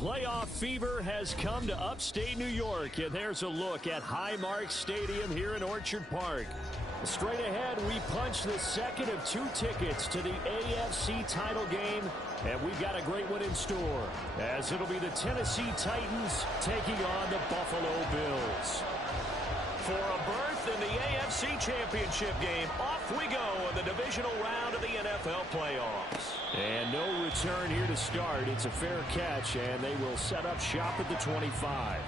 Playoff fever has come to upstate New York, and there's a look at Highmark Stadium here in Orchard Park. Straight ahead, we punch the second of 2 tickets to the AFC title game, and we've got a great one in store, as it'll be the Tennessee Titans taking on the Buffalo Bills. For a berth in the AFC Championship game, off we go in the divisional round of the NFL playoffs. And no return here to start. It's a fair catch, and they will set up shop at the 25.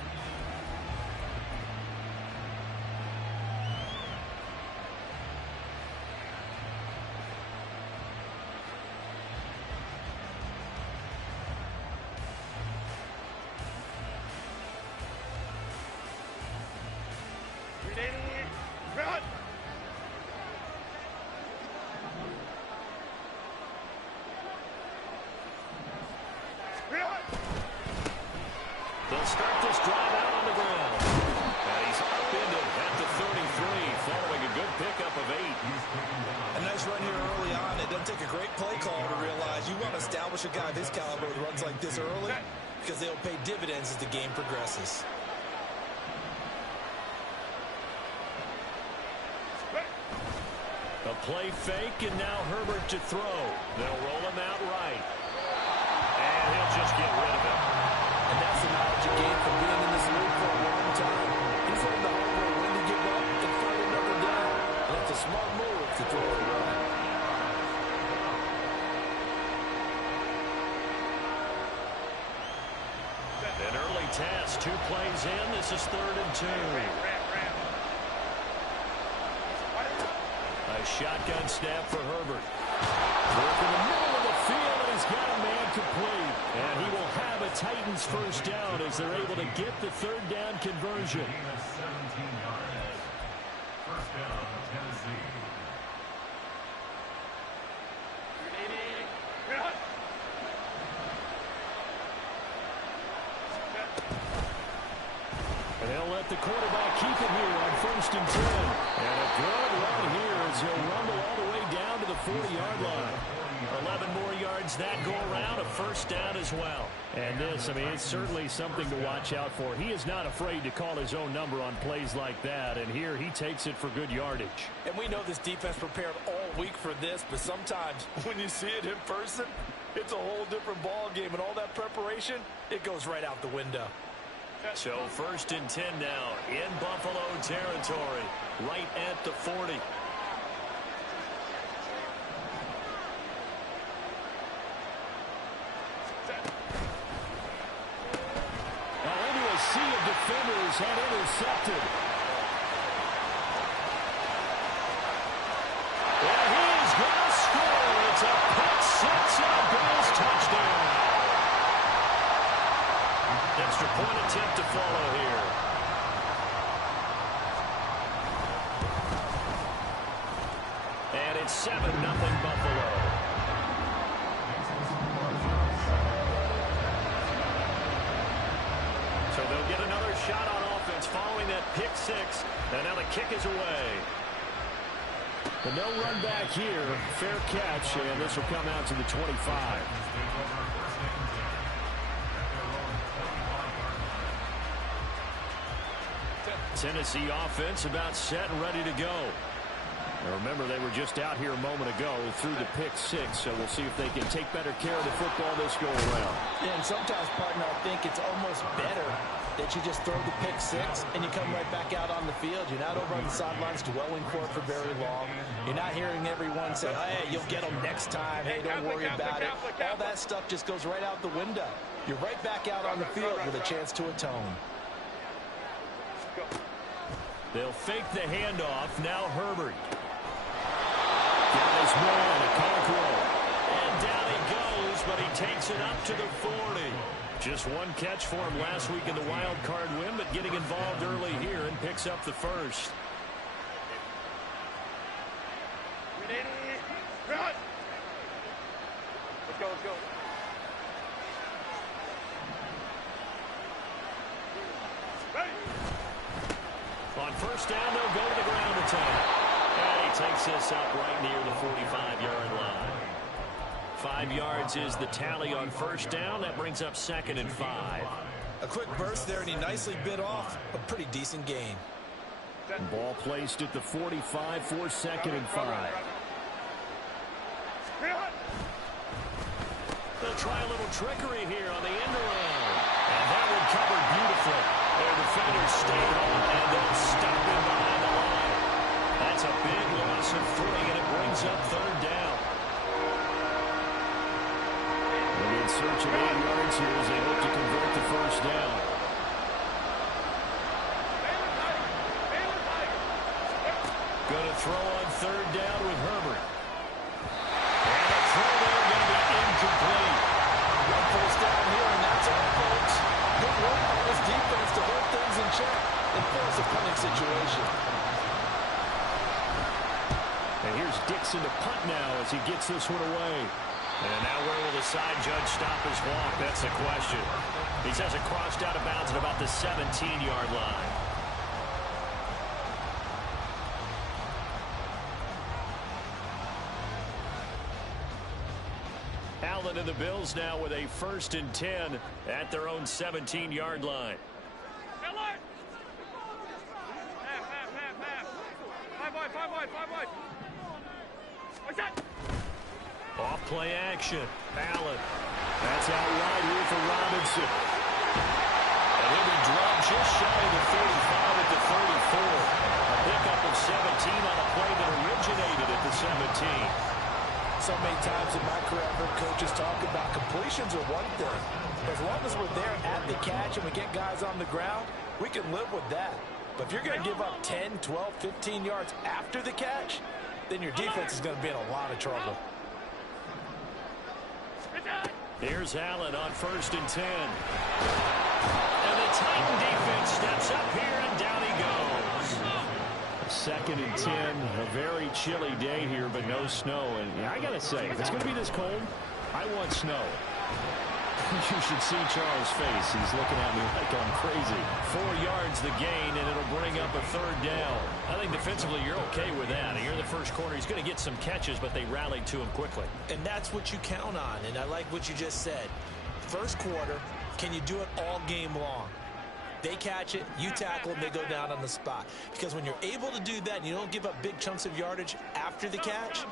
They'll start this drive out on the ground. And he's upended at the 33, following a good pickup of 8. A nice run here early on. It doesn't take a great play call to realize you want to establish a guy of his caliber who runs like this early, because they'll pay dividends as the game progresses. A play fake, and now Herbert to throw. They'll roll him out right. And he'll just get rid of it. And that's the knowledge you gain from being in this league for a long time. He's learned the hard way when to give up and find another down. And it's a smart move to throw it right. An early test, 2 plays in. This is 3rd and 2. A shotgun snap for Herbert. Work in the middle of the field, and he's got a man complete. And he will have a Titans first down as they're able to get the 3rd down conversion. First down, Tennessee. And they'll let the quarterback keep it here on 1st and 10. And a good run here as he'll rumble all the way down to the 40-yard line. 11 more yards that go around, a first down as well. And this, I mean, it's certainly something to watch out for. He is not afraid to call his own number on plays like that, and here he takes it for good yardage. And we know this defense prepared all week for this, but sometimes when you see it in person, it's a whole different ball game, and all that preparation, it goes right out the window. So 1st and 10 now in Buffalo territory, right at the 40. Sea of defenders had intercepted. And he's going to score. It's a pick 6 and a Bills touchdown. Extra point attempt to follow here. And it's 7-0 Buffalo. So they'll get another shot on offense following that pick 6. And now the kick is away. But no run back here. Fair catch, and this will come out to the 25. Tennessee offense about set and ready to go. Now remember, they were just out here a moment ago through the pick 6, so we'll see if they can take better care of the football this go around. Yeah, and sometimes, partner, I think it's almost better that you just throw the pick 6 and you come right back out on the field. You're not over on the sidelines dwelling for it for very long. You're not hearing everyone say, hey, you'll get them next time. Hey, don't worry about it. All that stuff just goes right out the window. You're right back out on the field with a chance to atone. They'll fake the handoff. Now Herbert. Got his man, Okonkwo. And down he goes, but he takes it up to the 40. Just one catch for him last week in the wild card win, but getting involved early here and picks up the first. Let's go, let's go. On first down, they'll go to the ground attack. And he takes this up right near the 45-yard line. 5 yards is the tally on first down. That brings up 2nd and 5. A quick burst there, and he nicely bit off a pretty decent gain. Ball placed at the 45 for 2nd and 5. They'll try a little trickery here on the end around. And that one covered beautifully. Their defenders stayed on, and they'll stop him behind the line. That's a big loss of 3, and it brings up 3rd down. They'll be in search of 8 yards here as they hope to convert the first down. Going to throw on 3rd down with Herbert. And the throw there going to be incomplete. One first down here, and that's all, folks. Good work by this defense to hold things in check and force a punting situation. And here's Dixon to punt now as he gets this one away. And now where will the side judge stop his walk? That's the question. He says it crossed out of bounds at about the 17-yard line. Allen and the Bills now with a 1st and 10 at their own 17-yard line. Off play action. Allen. That's out wide here for Robinson. And he'll be dropped just shy of the 35 at the 34. A pickup of 17 on a play that originated at the 17. So many times in my career, I've heard coaches talk about completions are one thing. As long as we're there at the catch and we get guys on the ground, we can live with that. But if you're going to give up 10, 12, 15 yards after the catch, then your defense is going to be in a lot of trouble. Here's Allen on 1st and 10. And the Titan defense steps up here, and down he goes. 2nd and 10. A very chilly day here, but no snow. And I got to say, if it's going to be this cold, I want snow. You should see Charles' face. He's looking at me like I'm crazy. 4 yards the gain, and it'll bring up a 3rd down. I think defensively you're okay with that. You're in the first quarter. He's going to get some catches, but they rallied to him quickly. And that's what you count on, and I like what you just said. First quarter, can you do it all game long? They catch it, you tackle them, they go down on the spot. Because when you're able to do that and you don't give up big chunks of yardage after the catch,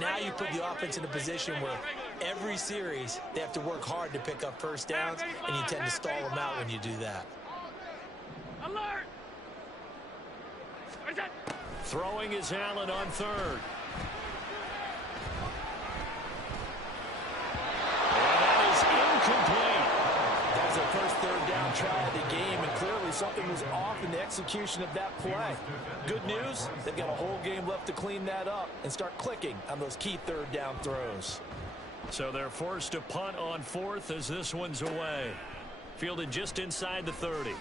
now you put the offense in a position where every series they have to work hard to pick up first downs, and you tend to stall them out when you do that. Alert! Throwing is Allen on 3rd. And that is incomplete. That was their first 3rd down try of the game, and clearly something was off in the execution of that play. Good news, they've got a whole game left to clean that up and start clicking on those key 3rd down throws. So they're forced to punt on 4th as this one's away. Fielded just inside the 30.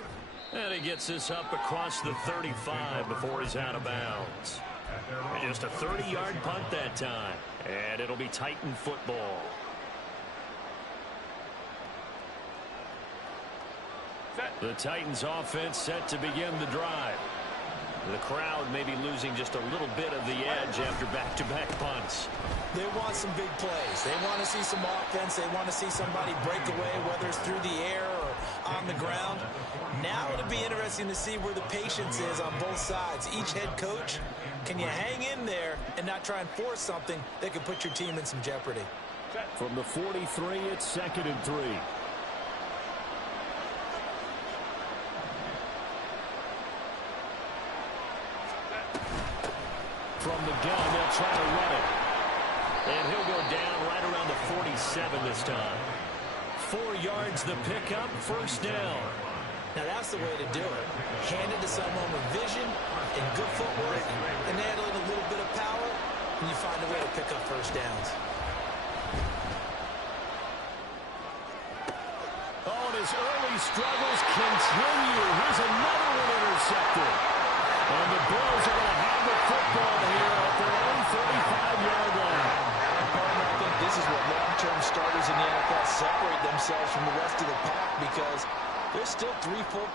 And he gets this up across the 35 before he's out of bounds. And just a 30-yard punt that time. And it'll be Titan football. The Titans offense set to begin the drive. The crowd may be losing just a little bit of the edge after back-to-back punts. They want some big plays. They want to see some offense. They want to see somebody break away, whether it's through the air or on the ground. Now it'll be interesting to see where the patience is on both sides. Each head coach, can you hang in there and not try and force something that could put your team in some jeopardy? From the 43, it's 2nd and 3. From the gun, they'll try to run it. And he'll go down right around the 47 this time. 4 yards the pickup, first down. Now that's the way to do it. Hand it to someone with vision and good footwork, and add a little bit of power, and you find a way to pick up first downs. Oh, and his early struggles continue. Here's another one intercepted. And the Bills are going to have the football here at their own 35-yard line. I think this is what long-term starters in the NFL separate themselves from the rest of the pack, because there's still 3 full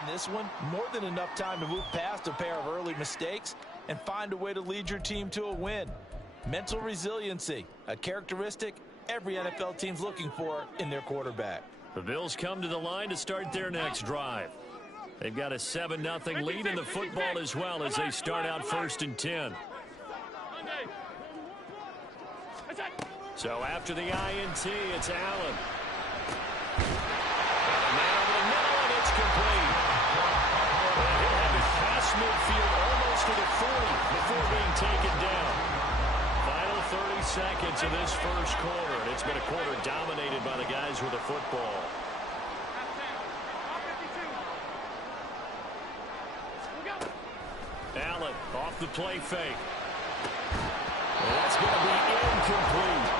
in this one, more than enough time to move past a pair of early mistakes and find a way to lead your team to a win. Mental resiliency, a characteristic every NFL team's looking for in their quarterback. The Bills come to the line to start their next drive. They've got a 7-0 lead in the football as well as they start out 1st and 10. So after the INT, it's Allen. Now over the middle, and it's complete. He'll have it past midfield almost to the 40 before being taken down. Final 30 seconds of this first quarter. And it's been a quarter dominated by the guys with the football. Allen off the play fake. That's going to be incomplete.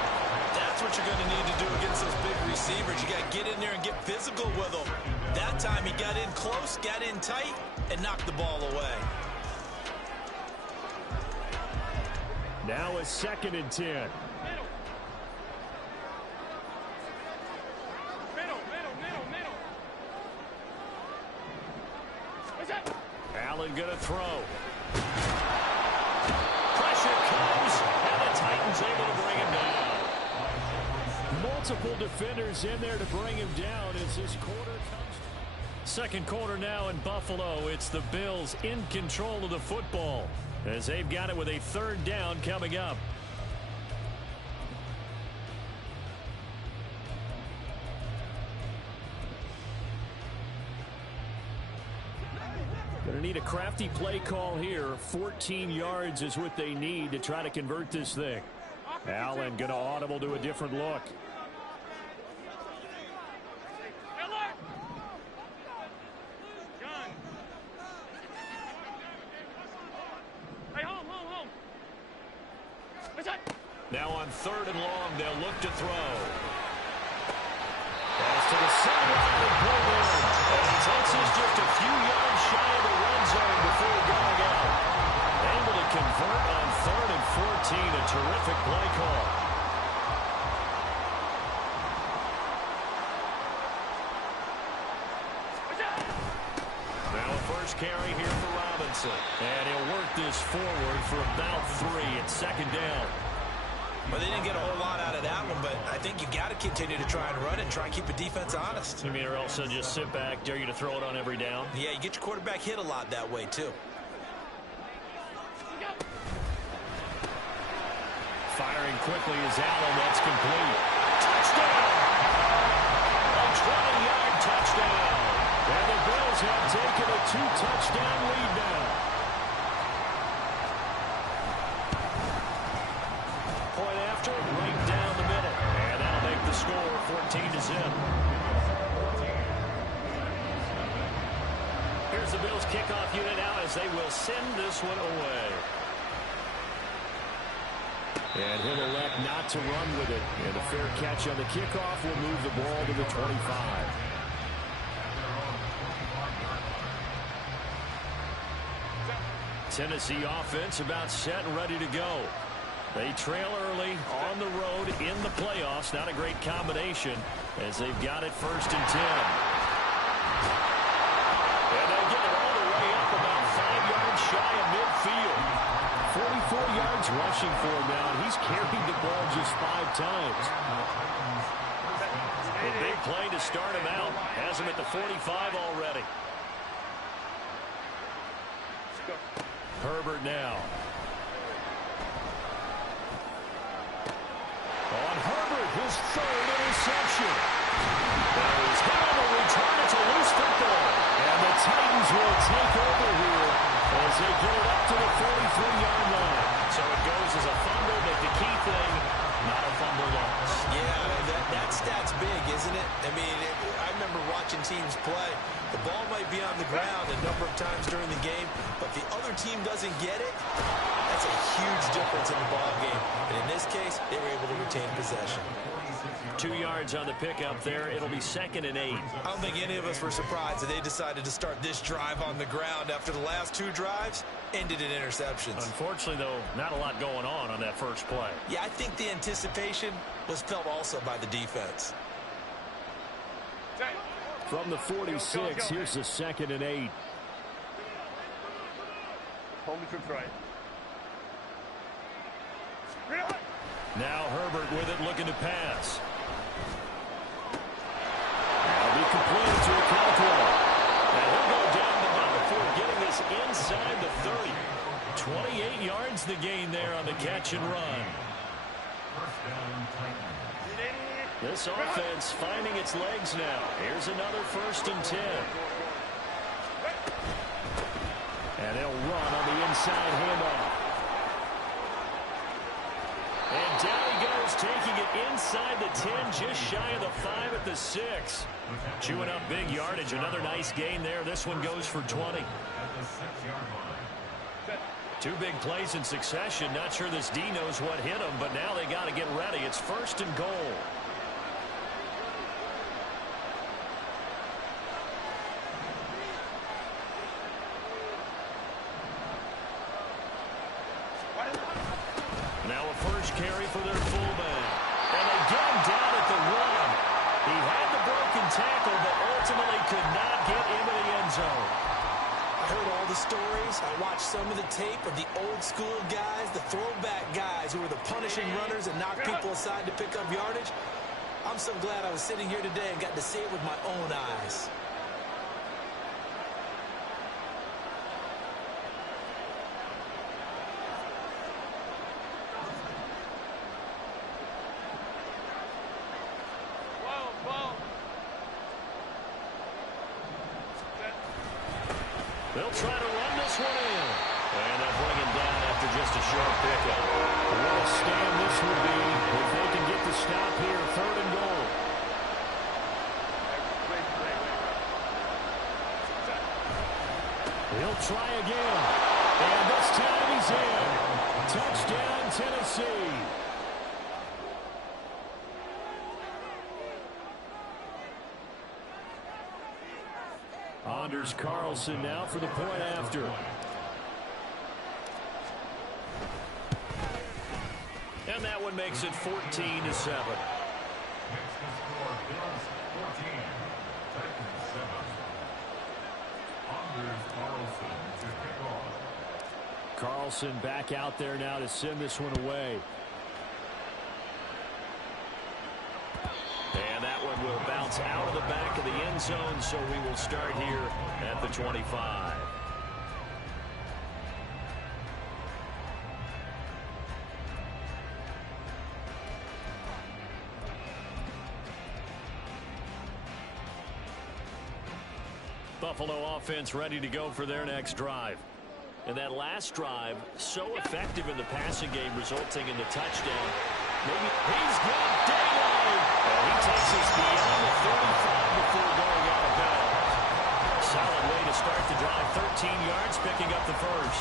That's what you're going to need to do against those big receivers. You got to get in there and get physical with them. That time he got in close, got in tight, and knocked the ball away. Now a 2nd and 10. Allen going to throw. Pressure comes, and the Titans able to bring him down. Multiple defenders in there to bring him down as this quarter comes. Second quarter now in Buffalo. It's the Bills in control of the football as they've got it with a 3rd down coming up. Going to need a crafty play call here. 14 yards is what they need to try to convert this thing. Allen going to audible to a different look. Now on 3rd and long, they'll look to throw. Pass to the sideline and pulled in. And he takes us just a few yards shy of the red zone before going out. Able to convert on 3rd and 14. A terrific play call. Now a first carry here for Robinson. And he'll work this forward for about 3. It's 2nd down. Well, they didn't get a whole lot out of that one, but I think you got to continue to try and run and try and keep the defense honest. You mean or else they'll just sit back, dare you to throw it on every down? Yeah, you get your quarterback hit a lot that way, too. Firing quickly is Allen. That's complete. Touchdown! A 20-yard touchdown. And the Bills have taken a 2-touchdown lead now. Point after, right down the middle. And that'll make the score 14-0. Here's the Bills kickoff unit now as they will send this one away. And he'll elect not to run with it. And a fair catch on the kickoff will move the ball to the 25. Tennessee offense about set and ready to go. They trail early on the road in the playoffs. Not a great combination as they've got it 1st and 10. And they'll get it all the way up about 5 yards shy of midfield. 44 yards rushing for him now. He's carried the ball just 5 times. A big play to start him out. Has him at the 45 already. Herbert now. On Herbert, his 3rd interception. He's hit on the return. It's a loose football. And the Titans will take over here as they get it up to the 43-yard line. So it goes as a fumble, but the key thing, not a fumble loss. Yeah, that stat's big, isn't it? I mean, I remember watching teams play. The ball might be on the ground a number of times during the game, but the other team doesn't get it. That's a huge difference in the ball game. And in this case, they were able to retain possession. 2 yards on the pickup there. It'll be 2nd and 8. I don't think any of us were surprised that they decided to start this drive on the ground after the last 2 drives ended in interceptions. Unfortunately, though, not a lot going on that first play. Yeah, I think the anticipation was felt also by the defense. From the 46, here's the 2nd and 8. Hold the troops right. Now Herbert with it, looking to pass. That'll be completed to a Caldwell. And he'll go down the number before getting this inside the 30. 28 yards the gain there on the catch and run. First down, Titans. This offense finding its legs now. Here's another 1st and 10. And they'll run on the inside handoff. And down he goes, taking it inside the 10, just shy of the 5 at the 6. Chewing up big yardage. Another nice gain there. This one goes for 20. At the 6-yard line. 2 big plays in succession. Not sure this D knows what hit him, but now they got to get ready. It's 1st and goal. Now a first carry for their fullback. And they get him down at the 1. He had the broken tackle, but ultimately could not get into the end zone. I heard all the stories. I watched some of the tape of the old school guys, the throwback guys who were the punishing runners and knocked people aside to pick up yardage. I'm so glad I was sitting here today and got to see it with my own eyes. They'll try to run this one in. And they'll bring him down after just a short pickup. What a stand this would be if they can get the stop here. 3rd and goal. He'll try again. And this time he's in. Touchdown, Tennessee. Anders Carlson now for the point after. And that one makes it 14-7. Makes the score Bills 14, Titans 7. Anders Carlson to kick off. Carlson back out there now to send this one away. And that one will bounce out of the back of the end zone, so we will start here at the 25. Buffalo offense ready to go for their next drive. And that last drive, so effective in the passing game, resulting in the touchdown. Maybe he's got daylight. And he takes us beyond the 35 before going out of bounds. Solid way to start the drive. 13 yards, picking up the first.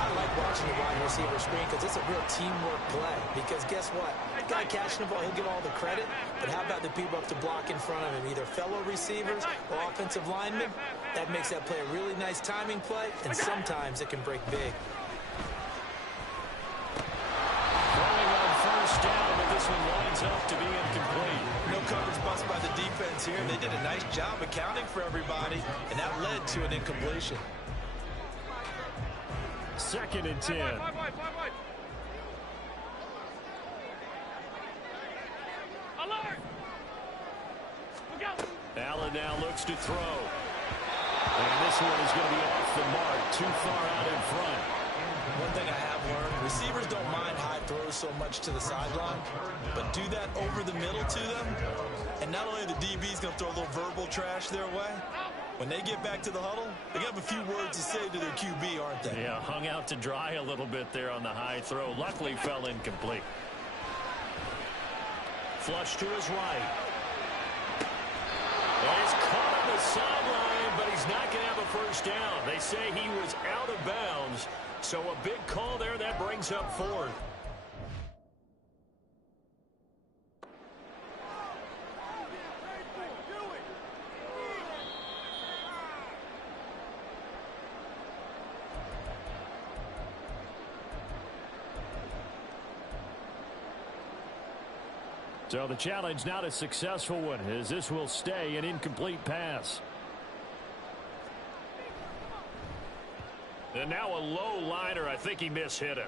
I like watching the wide receiver screen because it's a real teamwork play. Because guess what? The guy catching the ball, he'll get all the credit. But how about the people up to block in front of him? Either fellow receivers or offensive linemen. That makes that play a really nice timing play. And sometimes it can break big. Throwing on first down, but this one lines up to be incomplete. No coverage bust by the defense here. They did a nice job accounting for everybody. And that led to an incompletion. 2nd and 10. Allen now looks to throw. And this one is going to be off the mark, too far out in front. One thing I have learned, receivers don't mind high throws so much to the sideline, but do that over the middle to them, and not only are the DBs going to throw a little verbal trash their way, when they get back to the huddle, they have a few words to say to their QB, aren't they? Yeah, hung out to dry a little bit there on the high throw. Luckily fell incomplete. Flush to his right. And he's caught on the sideline, but he's not going to have a first down. They say he was out of bounds, so a big call there. That brings up 4th. So the challenge not a successful one, as this will stay an incomplete pass. And now a low liner. I think he mishit it.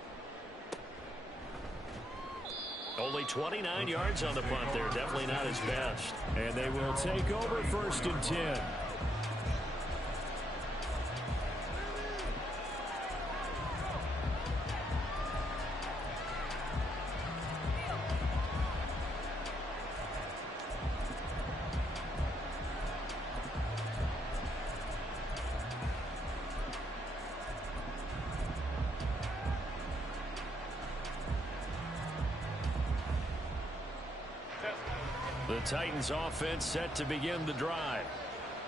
Only 29 yards on the punt there. Definitely not his best. And they will take over 1st and 10. The Titans offense set to begin the drive.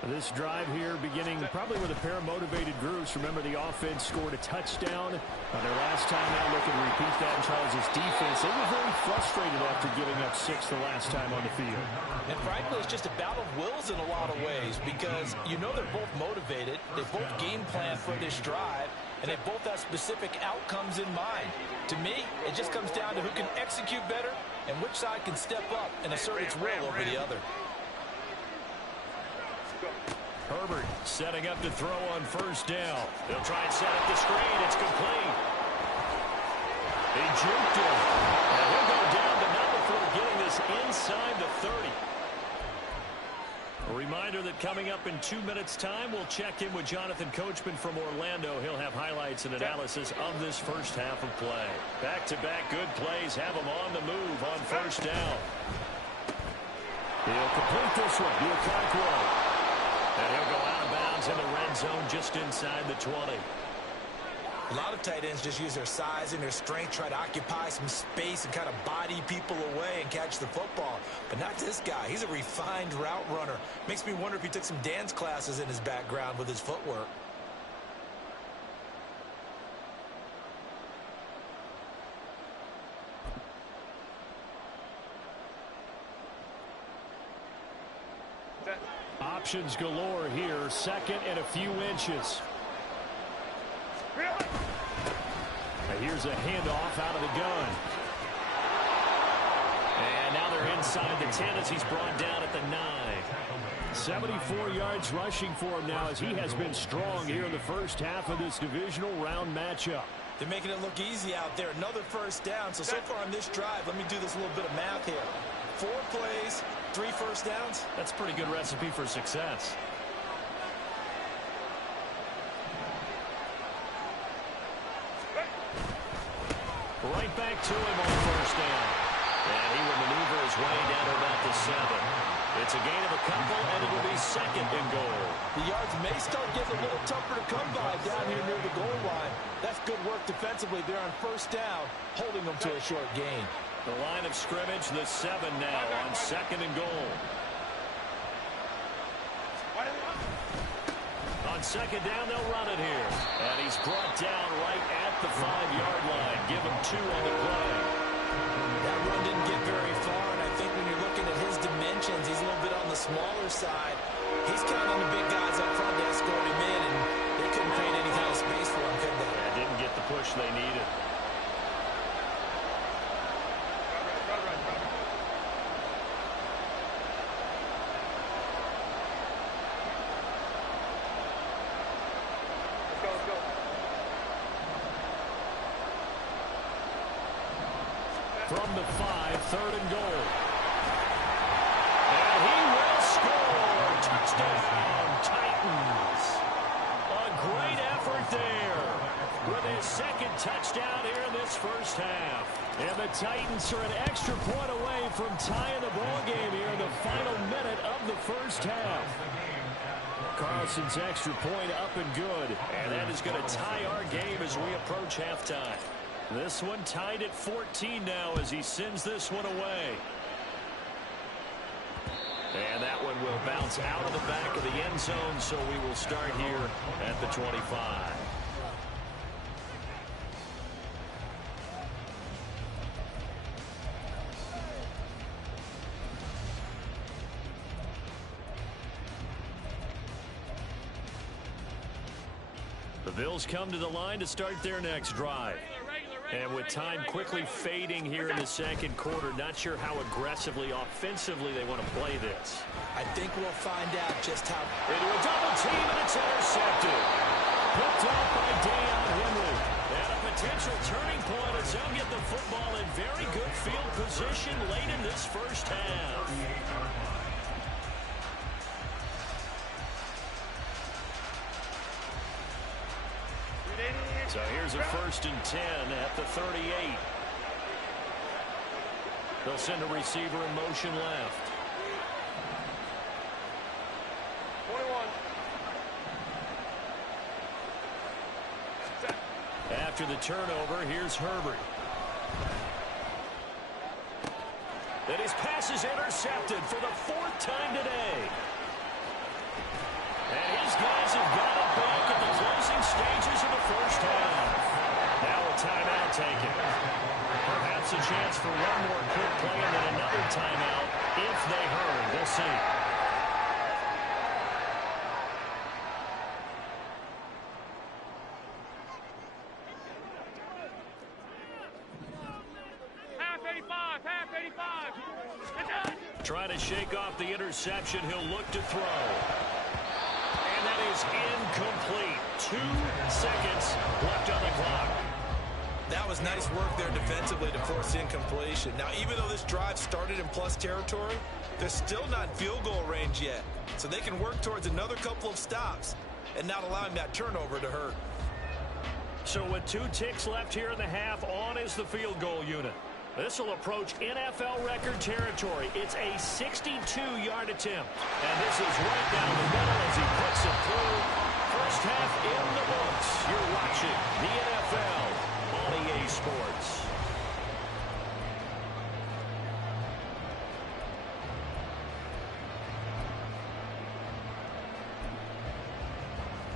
This drive here beginning probably with a pair of motivated groups. Remember, the offense scored a touchdown on their last time out. Looking to repeat that in Charles' defense. They were very frustrated after giving up 6 the last time on the field. And frankly, it's just a battle of wills in a lot of ways, because you know they're both motivated. They both game plan for this drive, and they both have specific outcomes in mind. To me, it just comes down to who can execute better and which side can step up and assert its will over the other. Herbert setting up to throw on 1st down. They'll try and set up the screen. It's complete. He juked him. And he'll go down, but not before getting this inside the 30. A reminder that coming up in 2 minutes' time, we'll check in with Jonathan Coachman from Orlando. He'll have highlights and analysis of this first half of play. Back-to-back good plays have him on the move on 1st down. He'll complete this one. Okonkwo. And he'll go out of bounds in the red zone just inside the 20. A lot of tight ends just use their size and their strength, try to occupy some space and kind of body people away and catch the football. But not this guy. He's a refined route runner. Makes me wonder if he took some dance classes in his background with his footwork. Options galore here. 2nd and a few inches. Now here's a handoff out of the gun. And now they're inside the 10 as he's brought down at the 9. 74 yards rushing for him now, as he has been strong here in the first half of this divisional round matchup. They're making it look easy out there. Another 1st down. So far on this drive, let me do this little bit of math here. 4 plays, 3 1st downs. That's a pretty good recipe for success. Right back to him on 1st down. And he will maneuver his way down to about the 7. It's a gain of a couple, and it'll be 2nd and goal. The yards may start getting a little tougher to come by down here near the goal line. That's good work defensively there on 1st down, holding them to a short gain. The line of scrimmage, the 7 now on 2nd and goal. On 2nd down, they'll run it here. And he's brought down right at the 5-yard line. Give him 2 on the play. That run didn't get very far, and I think when you're looking at his dimensions, he's a little bit on the smaller side. He's counting the big guys up front to escort him in, and they couldn't create any kind of space for him, could they? Yeah, didn't get the push they needed. From the 5, 3rd and goal. And he will score. Touchdown, Titans. A great effort there with his 2nd touchdown here in this first half. And the Titans are an extra point away from tying the ball game here in the final minute of the first half. Carlson's extra point up and good. And that is going to tie our game as we approach halftime. This one tied at 14 now as he sends this one away. And that one will bounce out of the back of the end zone, so we will start here at the 25. The Bills come to the line to start their next drive. And with time quickly fading here in the second quarter, not sure how aggressively, offensively they want to play this. I think we'll find out just how. Into a double team, and it's intercepted. Picked off by Deion Henry. And a potential turning point as they'll get the football in very good field position late in this first half. So here's a 1st and 10 at the 38. They'll send a receiver in motion left. 21. After the turnover, here's Herbert. And his pass is intercepted for the 4th time today. And his guys have got it back at the closing stages of the first half. Now a timeout taken. Perhaps a chance for one more quick play and then another timeout if they hurry. We'll see. Trying to shake off the interception. He'll look to throw. And that is incomplete. 2 seconds left on the clock. That was nice work there defensively to force incompletion. Now, even though this drive started in plus territory, they're still not in field goal range yet. So they can work towards another couple of stops and not allowing that turnover to hurt. So with 2 ticks left here in the half, on is the field goal unit. This will approach NFL record territory. It's a 62-yard attempt. And this is right down the middle as he puts it through. First half in the books. You're watching the NFL on EA Sports.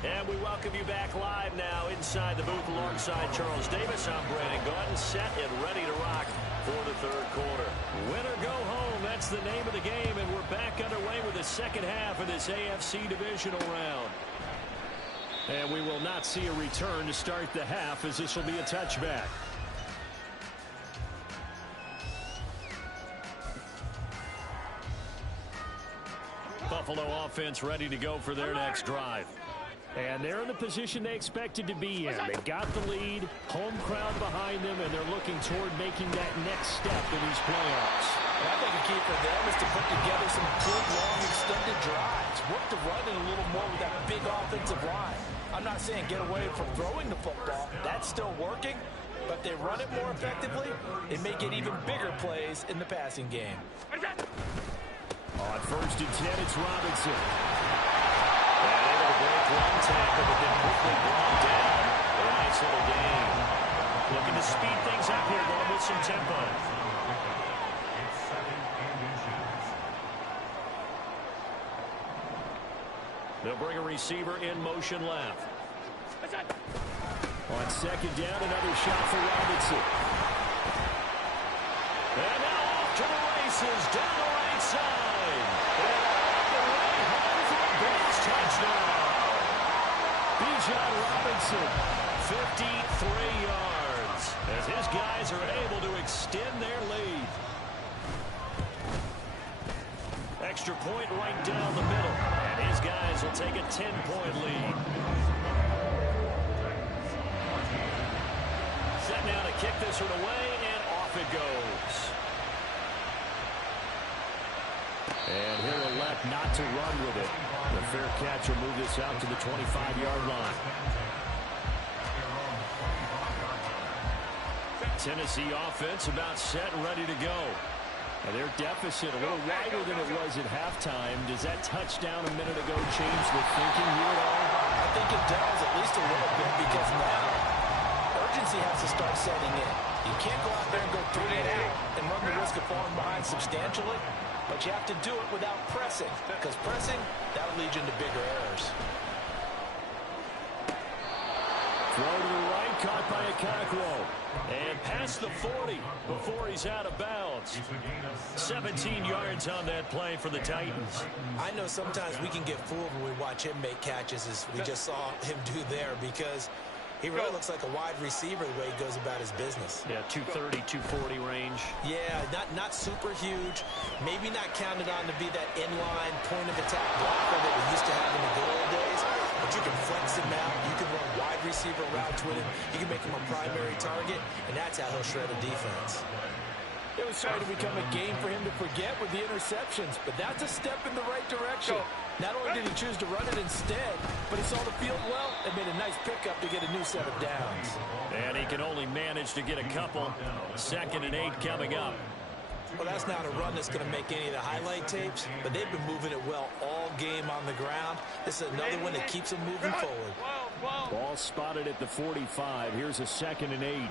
And we welcome you back live now inside the booth alongside Charles Davis. I'm Brandon Gordon, set and ready to rock for the 3rd quarter. Win or go home, that's the name of the game, and we're back underway with the second half of this AFC divisional round. And we will not see a return to start the half, as this will be a touchback. Buffalo offense ready to go for their next drive. And they're in the position they expected to be in. They got the lead, home crowd behind them, and they're looking toward making that next step in these playoffs. And I think a key for them is to put together some good, long, extended drives. Work the run in a little more with that big offensive line. I'm not saying get away from throwing the football. That's still working. But they run it more effectively, it may get even bigger plays in the passing game. On 1st and 10, it's Robinson. And able to break one tackle, but then quickly brought down for a nice little gain. Looking to speed things up here, going with some tempo. They'll bring a receiver in motion left. On 2nd down, another shot for Robinson. And now off to the races, down the right side. And all the way home for a Bears touchdown. Bijan Robinson, 53 yards, as his guys are able to extend their lead. Extra point right down the middle, and his guys will take a 10-point lead. Set now to kick this one away, and off it goes. And he'll elect not to run with it. The fair catch will move this out to the 25-yard line. Tennessee offense about set and ready to go. And their deficit a little wider than it was at halftime. Does that touchdown a minute ago change the thinking here at all? I think it does, at least a little bit, because now urgency has to start setting in. You can't go out there and go 3 and out and run the risk of falling behind substantially, but you have to do it without pressing, because pressing, that'll lead you into bigger errors. Throw to the right, caught by Okakwo. And past the 40 before he's out of bounds. 17 yards on that play for the Titans. I know sometimes we can get fooled when we watch him make catches, as we just saw him do there, because He really looks like a wide receiver the way he goes about his business. Yeah, 230, 240 range. Yeah, not super huge. Maybe not counted on to be that inline point of attack blocker that we used to have in the good old days. But you can flex him out. You can run wide receiver routes with him. You can make him a primary target, and that's how he'll shred a defense. It was starting to become a game for him to forget with the interceptions, but that's a step in the right direction. Not only did he choose to run it instead, but he saw the field well and made a nice pickup to get a new set of downs. And he can only manage to get a couple. 2nd and 8 coming up. Well, that's not a run that's going to make any of the highlight tapes, but they've been moving it well all game on the ground. This is another one that keeps them moving forward. Ball spotted at the 45. Here's a 2nd and 8.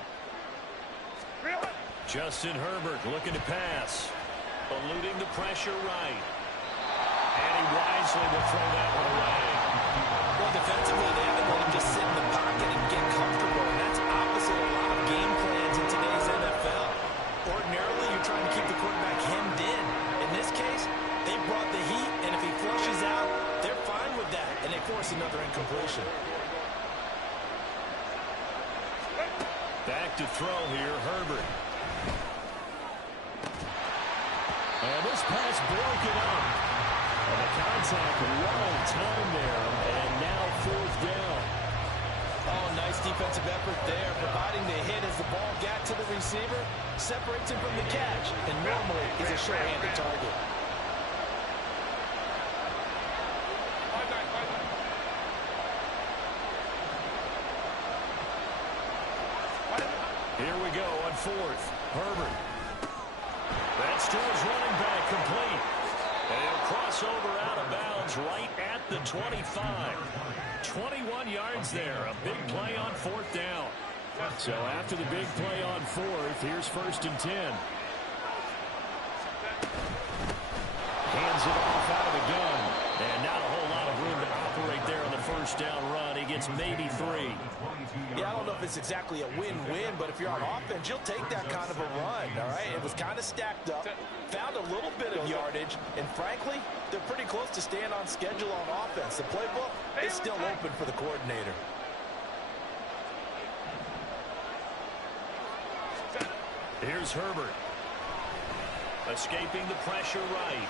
Justin Herbert looking to pass. Eluding the pressure right. And he wisely will throw that one away. Well, defensively, they haven't let him just sit in the pocket and get comfortable, and that's opposite a lot of game plans in today's NFL. Ordinarily, you're trying to keep the quarterback hemmed in. In this case, they brought the heat, and if he flushes out, they're fine with that, and they force another incompletion. Back to throw here, Herbert. And this pass broken up. And the contact right on time there. And now 4th down. Oh, nice defensive effort there, providing the hit as the ball got to the receiver, separates him from the catch, and normally is a sure-handed target. Here we go on 4th. Herbert. That's to his running back, complete. And he'll cross over out of bounds right at the 25. 21 yards there. A big play on 4th down. So after the big play on 4th, here's 1st and 10. Hands it off out of the gun. And not a whole lot of room to operate there on the 1st down run. He gets maybe 3. Yeah, I don't know if it's exactly a win-win, but if you're on offense, you'll take that kind of a run, all right? It was kind of stacked up, found a little bit of yardage, and frankly, they're pretty close to staying on schedule on offense. The playbook is still open for the coordinator. Here's Herbert. Escaping the pressure right.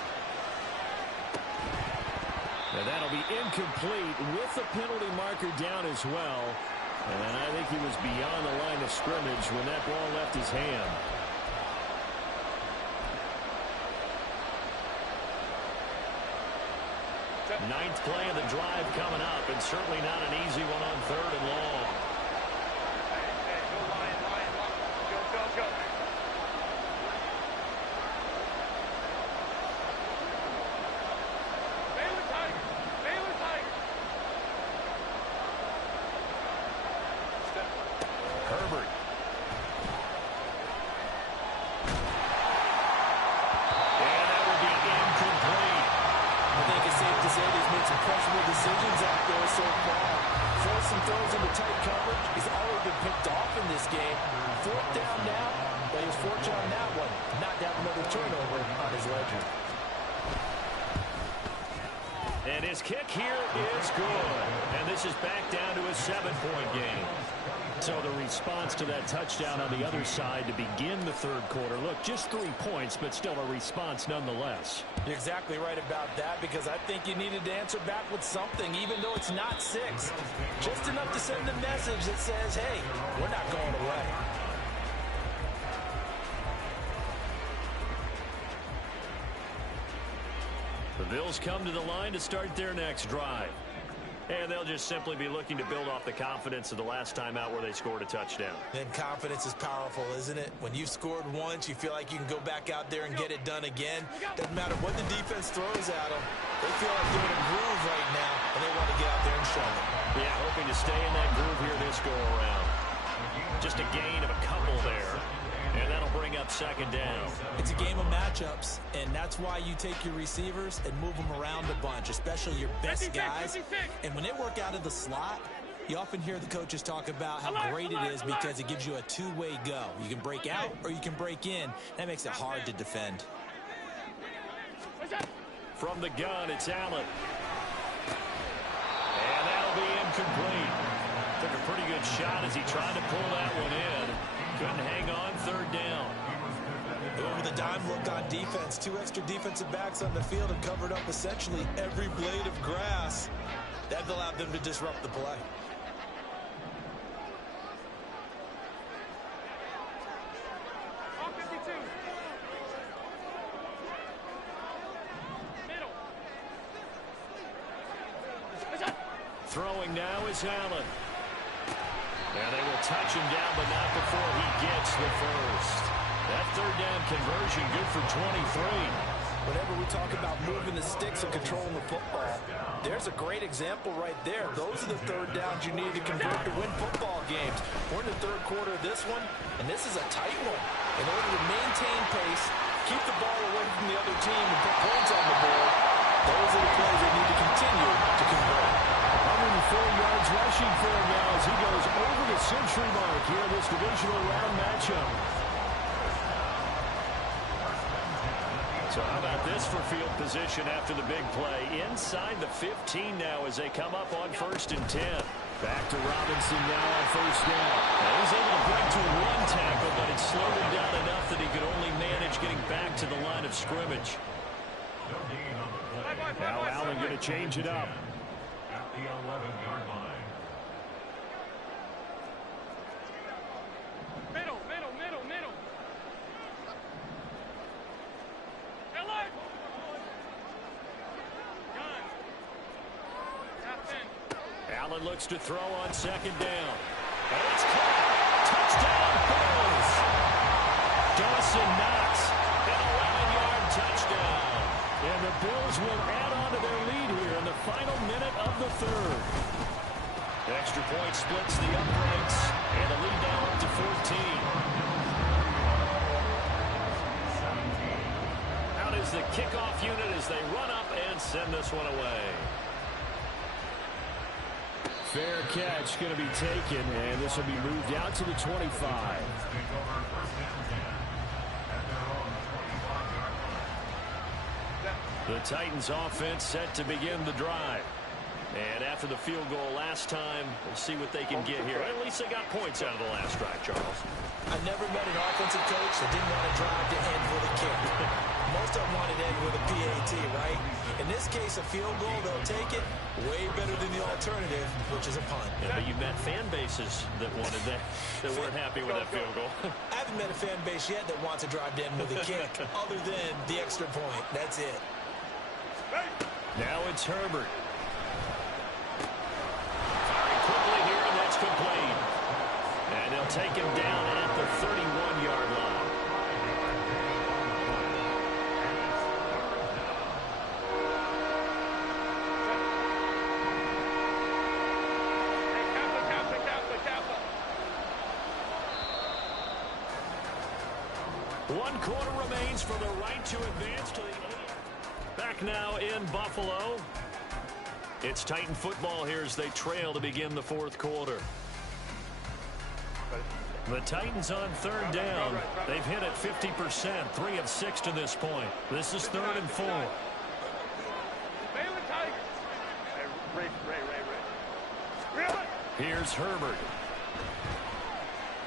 And that'll be incomplete with the penalty marker down as well. And I think he was beyond the line of scrimmage when that ball left his hand. Ninth play of the drive coming up, and certainly not an easy one on 3rd and long. Herbert. And that will be incomplete. I think it's safe to say he's made some questionable decisions out there so far. Forced some throws into tight coverage. He's already been picked off in this game. 4th down now, but he was fortunate on that one. Not to have another turnover on his ledger. And his kick here is good. And this is back down to a 7-point game. So the response to that touchdown on the other side to begin the 3rd quarter. Look, just 3 points, but still a response nonetheless. You're exactly right about that, because I think you needed to answer back with something, even though it's not 6. Just enough to send a message that says, hey, we're not going away. The Bills come to the line to start their next drive. And they'll just simply be looking to build off the confidence of the last time out where they scored a touchdown. And confidence is powerful, isn't it? When you've scored once, you feel like you can go back out there and get it done again. Doesn't matter what the defense throws at them. They feel like they're in a groove right now, and they want to get out there and show it. Yeah, hoping to stay in that groove here this go-around. Just a gain of a couple there. And that'll bring up 2nd down. It's a game of matchups, and that's why you take your receivers and move them around a bunch, especially your best guys. And when they work out of the slot, you often hear the coaches talk about how great it is because it gives you a two-way go. You can break out or you can break in. That makes it hard to defend. From the gun, it's Allen. And that'll be incomplete. Took a pretty good good shot as he tried to pull that one in. Couldn't hang on, third down. With a dime look on defense, 2 extra defensive backs on the field and covered up essentially every blade of grass. That allowed them to disrupt the play. Throwing now is Allen. And they will touch him down, but not before he gets the first. That third down conversion good for 23. Whenever we talk about moving the sticks and controlling the football, there's a great example right there. Those are the third downs you need to convert to win football games. We're in the third quarter of this one, and this is a tight one. In order to maintain pace, keep the ball away from the other team and put points on the board, those are the plays they need to continue to convert. 104 yards rushing for him now as he goes over the century mark here in this divisional round matchup. So how about this for field position after the big play? Inside the 15 now as they come up on 1st and 10. Back to Robinson now on 1st down. Now he's able to break to one tackle, but it slowed him down enough that he could only manage getting back to the line of scrimmage. Now Allen going to change it up. At the 11-yard line. Allen looks to throw on 2nd down. And it's caught. Touchdown, Bills. Dawson Knox, an 11-yard touchdown. And the Bills will add on to their lead here in the final minute of the third. The extra point splits the uprights, and the lead now up to 14. Out is the kickoff unit as they run up and send this one away. Fair catch going to be taken, and this will be moved out to the 25. The Titans offense set to begin the drive. And after the field goal last time, we'll see what they can get here. At least they got points out of the last drive, Charles. I never met an offensive coach that didn't want to drive to end with a kick. Most of them wanted to end with a PAT, right? In this case, a field goal, they'll take it. Way better than the alternative, which is a punt. Yeah, but you met fan bases that wanted that weren't happy with that field goal. I haven't met a fan base yet that wants to drive to end with a kick, other than the extra point. That's it. Now it's Herbert. Firing quickly here, and that's complete. And they'll take him down at the 31-yard line. One quarter remains for the right to advance to the 8. Back now in Buffalo. It's Titan football here as they trail to begin the 4th quarter. The Titans on 3rd down. They've hit it 50%, 3 of 6 to this point. This is 3rd and 4. Here's Herbert.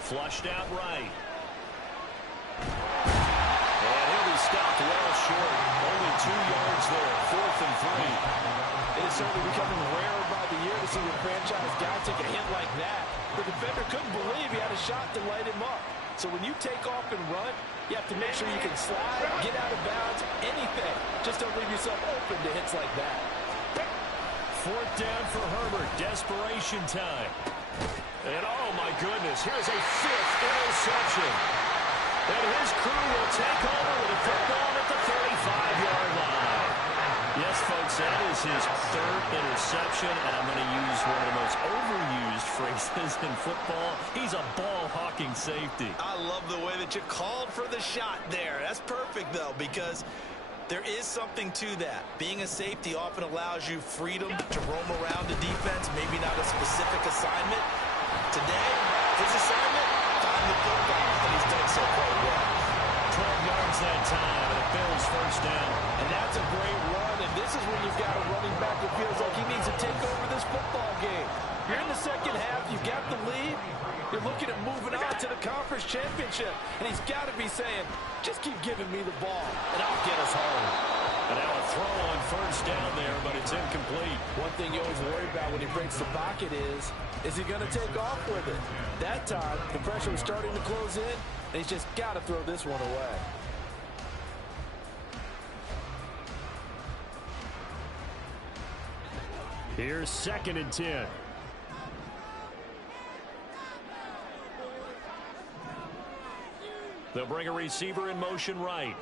Flushed out right. And he'll be stopped well short. Only 2 yards there. 4th and 3. It is certainly becoming rarer by the year to see a franchise guy take a hit like that. The defender couldn't believe he had a shot to light him up. So when you take off and run, you have to make sure you can slide, get out of bounds, anything. Just don't leave yourself open to hits like that. 4th down for Herbert. Desperation time. And oh my goodness, here's a 5th interception. And his crew will take over with a football at the 35-yard line. Yes, folks, that is his 3rd interception, and I'm going to use one of the most overused phrases in football. He's a ball-hawking safety. I love the way that you called for the shot there. That's perfect, though, because there is something to that. Being a safety often allows you freedom to roam around the defense, maybe not a specific assignment. Today, his assignment, find the football, and he's done so quite well. 12 yards that time, and it Bills 1st down. And that's a great run, and this is when you've got a running back that feels like he needs to take over this football game. You're in the second half. You've got the lead. You're looking at moving on to the conference championship. And he's got to be saying, just keep giving me the ball, and I'll get us home. And now a throw on first down there, but it's incomplete. One thing you always worry about when he breaks the pocket is he going to take off with it? That time, the pressure was starting to close in, and he's just got to throw this one away. Here's 2nd and 10. They'll bring a receiver in motion right.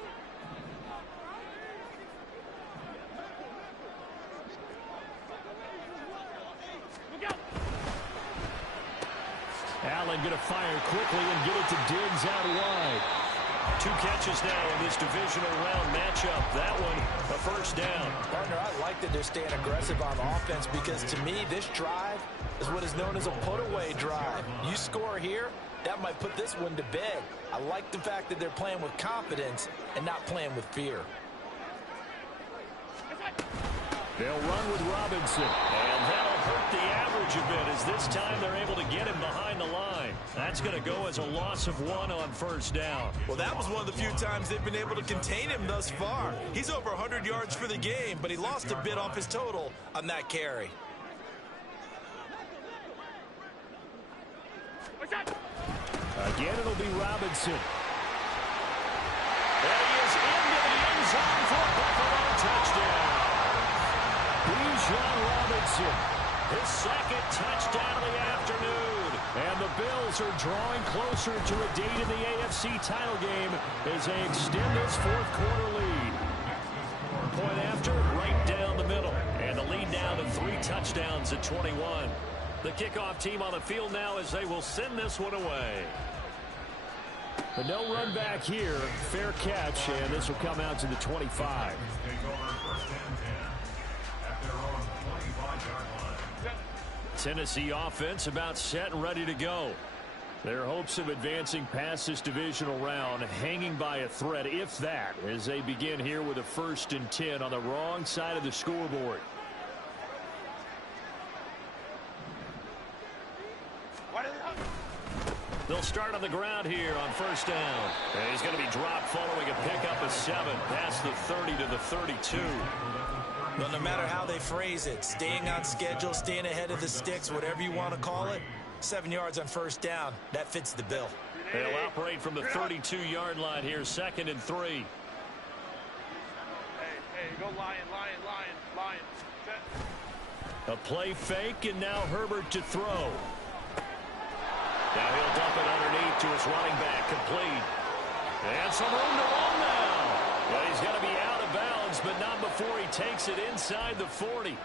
Allen going to fire quickly and get it to Diggs out wide. 2 catches now in this divisional round matchup. That one, a first down. Partner, I like that they're staying aggressive on offense because to me, this drive is what is known as a put-away drive. You score here, that might put this one to bed. I like the fact that they're playing with confidence and not playing with fear. They'll run with Robinson, and that'll hurt the average a bit as this time they're able to get him behind the line. That's going to go as a loss of 1 on first down. Well, that was one of the few times they've been able to contain him thus far. He's over 100 yards for the game, but he lost a bit off his total on that carry. Again, it'll be Robinson. And he is into the end zone for a Buffalo touchdown. Bijan Robinson, his 2nd touchdown of the afternoon. And the Bills are drawing closer to a date in the AFC title game as they extend this 4th quarter lead. Point after, right down the middle. And the lead now to 3 touchdowns at 21. The kickoff team on the field now as they will send this one away. But no run back here. Fair catch, and this will come out to the 25. Tennessee offense about set and ready to go. Their hopes of advancing past this divisional round hanging by a thread, if that, as they begin here with a 1st and 10 on the wrong side of the scoreboard. They'll start on the ground here on first down. And he's going to be dropped following a pickup of 7 past the 30 to the 32. Well, no matter how they phrase it, staying on schedule, staying ahead of the sticks, whatever you want to call it, 7 yards on first down, that fits the bill. They'll operate from the 32-yard line here, 2nd and 3. Hey, go Lion. A play fake, and now Herbert to throw. Now he'll dump it underneath to his running back, complete. And some room to run now. Well, he's going to be out of bounds, but not before he takes it inside the 40.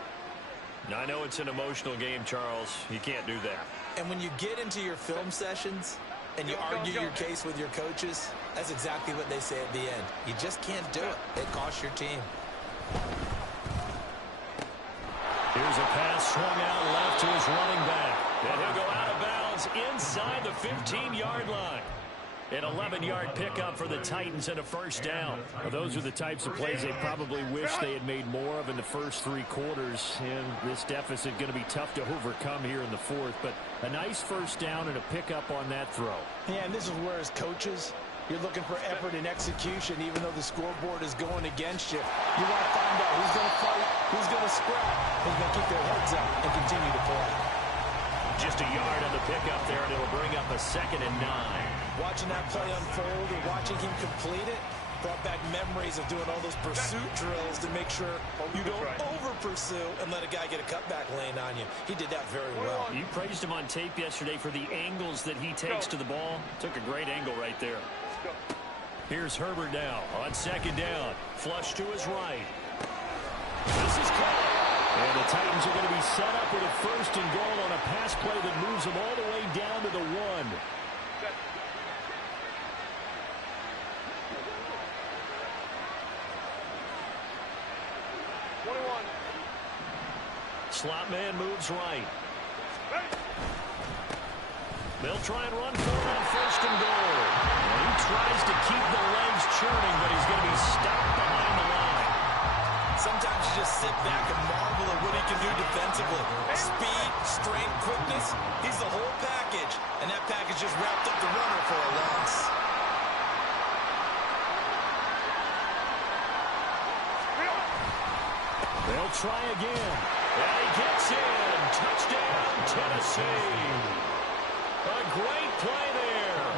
Now, I know it's an emotional game, Charles. You can't do that. And when you get into your film sessions and you argue your case with your coaches, that's exactly what they say at the end. You just can't do it. It costs your team. Here's a pass swung out left to his running back. And he'll go out of bounds inside the 15-yard line. An 11-yard pickup for the Titans and a first down. Well, those are the types of plays they probably wish they had made more of in the first 3 quarters. And this deficit going to be tough to overcome here in the 4th. But a nice first down and a pickup on that throw. Yeah, and this is where as coaches, you're looking for effort and execution, even though the scoreboard is going against you. You want to find out who's going to fight, who's going to scrap, who's going to keep their heads up and continue to play. Just a yard on the pickup there, and it'll bring up a 2nd and 9. Watching that play unfold and watching him complete it brought back memories of doing all those pursuit drills to make sure you don't over-pursue and let a guy get a cutback lane on you. He did that very well. You praised him on tape yesterday for the angles that he takes to the ball. Took a great angle right there. Here's Herbert now on 2nd down. Flush to his right. This is caught. And the Titans are going to be set up with a 1st and goal on a pass play that moves them all the way down to the 1. Slot man moves right. They'll try and run for it on 1st and goal. And he tries to keep the legs churning, but he's going to be stopped behind the line. Sometimes you just sit back and marvel at what he can do defensively. Speed, strength, quickness. He's the whole package. And that package just wrapped up the runner for a loss. They'll try again. And he gets in. Touchdown, Tennessee. A great play there.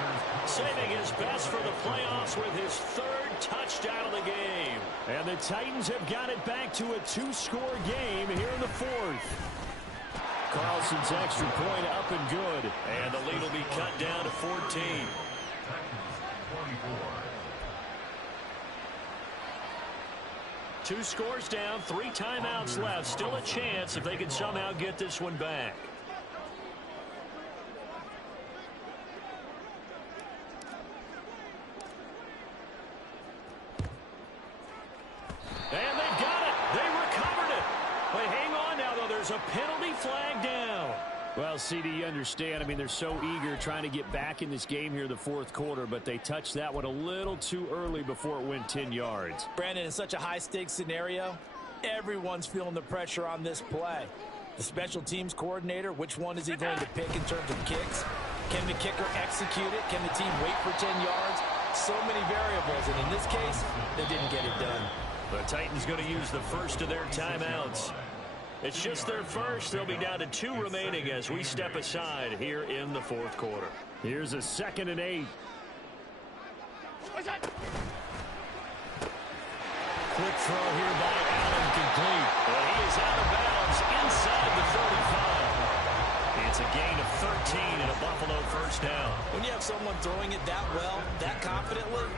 Saving his best for the playoffs with his third touchdown of the game. And the Titans have got it back to a 2-score game here in the fourth. Carlson's extra point up and good. And the lead will be cut down to 14. 2 scores down, 3 timeouts left. Still a chance if they can somehow get this one back. And they've got it. They recovered it. But hang on now, though. There's a penalty flag down. Well, CD, you understand. I mean, they're so eager trying to get back in this game here in the fourth quarter, but they touched that one a little too early before it went 10 yards. Brandon, in such a high-stakes scenario, everyone's feeling the pressure on this play. The special teams coordinator, which one is he going to pick in terms of kicks? Can the kicker execute it? Can the team wait for 10 yards? So many variables, and in this case, they didn't get it done. The Titans going to use the first of their timeouts. It's just their first. They'll be down to 2 remaining as we step aside here in the fourth quarter. Here's a 2nd and 8. Quick throw here by Allen, complete. But he is out of bounds inside the 35. It's a gain of 13 and a Buffalo first down. When you have someone throwing it that well, that confidently,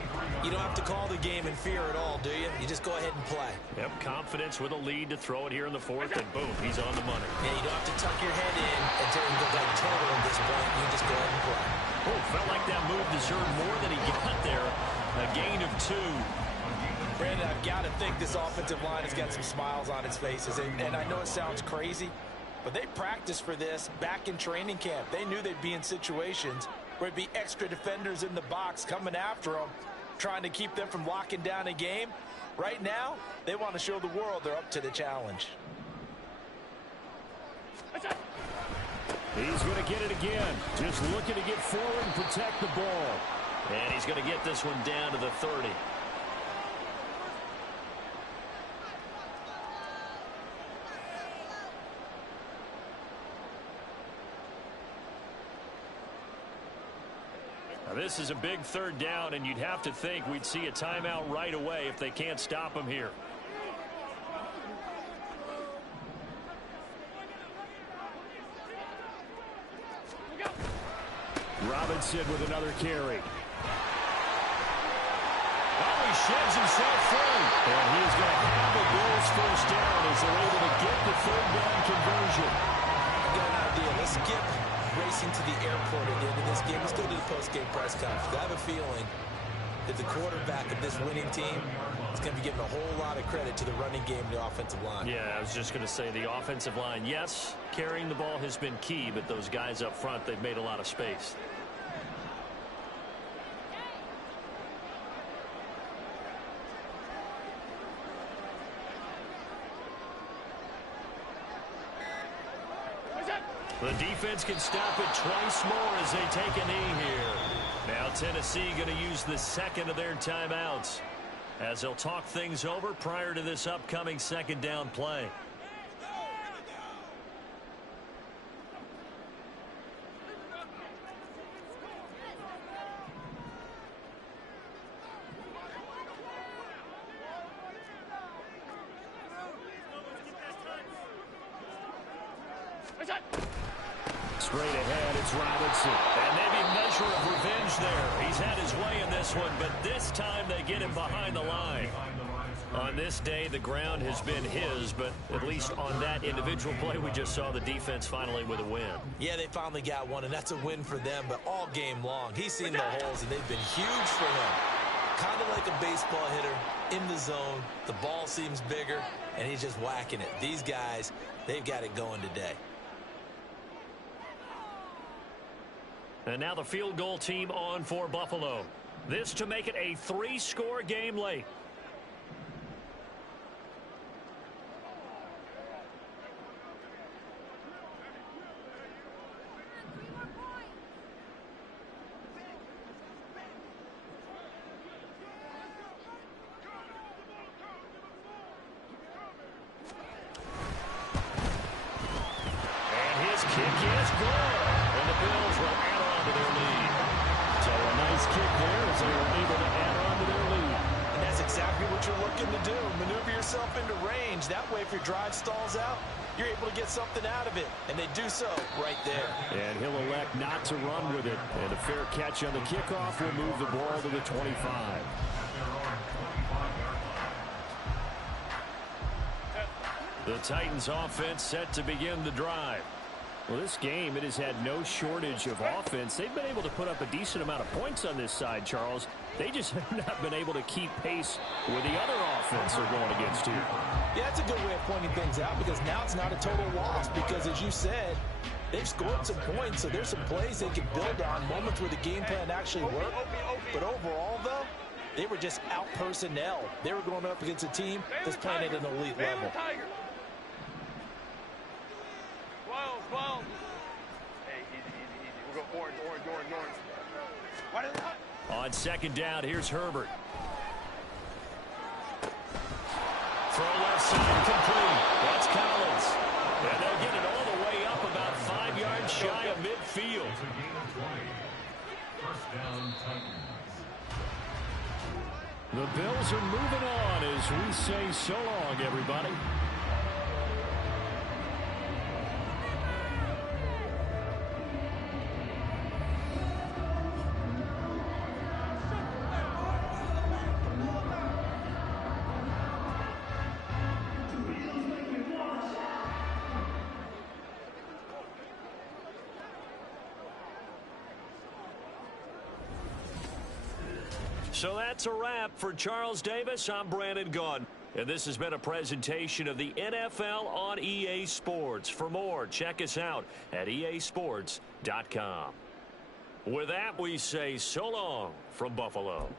you don't have to call the game in fear at all, do you? You just go ahead and play. Yep, confidence with a lead to throw it here in the fourth, and boom, he's on the money. Yeah, you don't have to tuck your head in and go down total at this point. You just go ahead and play. Oh, felt like that move deserved more than he got there. A gain of 2. Brandon, I've got to think this offensive line has got some smiles on its faces. And I know it sounds crazy, but they practiced for this back in training camp. They knew they'd be in situations where there'd be extra defenders in the box coming after them, trying to keep them from locking down a game. Right now, they want to show the world they're up to the challenge. He's going to get it again. Just looking to get forward and protect the ball. And he's going to get this one down to the 30. Now, this is a big 3rd down, and you'd have to think we'd see a timeout right away if they can't stop him here. Robinson with another carry. Oh, he sheds himself free. And he's going to have the Bills first down as they're able to get the 3rd down conversion. I've got an idea. Let's skip racing to the airport at the end of this game. Let's go to the post-game press conference. I have a feeling that the quarterback of this winning team is going to be giving a whole lot of credit to the running game and the offensive line. Yeah, I was just going to say the offensive line, yes, carrying the ball has been key, but those guys up front, they've made a lot of space. The defense can stop it twice more as they take a knee here. Now Tennessee going to use the 2nd of their timeouts as they'll talk things over prior to this upcoming 2nd down play. Straight ahead, it's Robinson. And maybe a measure of revenge there. He's had his way in this one, but this time they get him behind the line. On this day, the ground has been his, but at least on that individual play, we just saw the defense finally with a win. Yeah, they finally got one, and that's a win for them, but all game long, he's seen the holes, and they've been huge for him. Kind of like a baseball hitter in the zone. The ball seems bigger, and he's just whacking it. These guys, they've got it going today. And now the field goal team on for Buffalo. This to make it a 3-score game late. good. And the Bills will add on to their lead. So a nice kick there as they were able to add on to their lead. And that's exactly what you're looking to do. Maneuver yourself into range. That way, if your drive stalls out, you're able to get something out of it. And they do so right there. And he'll elect not to run with it. And a fair catch on the kickoff will move the ball to the 25. The Titans offense set to begin the drive. Well, this game, it has had no shortage of offense. They've been able to put up a decent amount of points on this side, Charles. They just have not been able to keep pace with the other offense they're going against here. Yeah, that's a good way of pointing things out because now it's not a total loss because, as you said, they've scored some points, so there's some plays they can build on, moments where the game plan actually worked. But overall, though, they were just out personnel. They were going up against a team that's playing at an elite level. Hey, easy. We'll go orange. On second down, here's Herbert. Throw left side complete. That's Collins. And they'll get it all the way up about 5 yards shy of midfield. The Bills are moving on as we say so long, everybody. So that's a wrap for Charles Davis. I'm Brandon Gunn. And this has been a presentation of the NFL on EA Sports. For more, check us out at easports.com. With that, we say so long from Buffalo.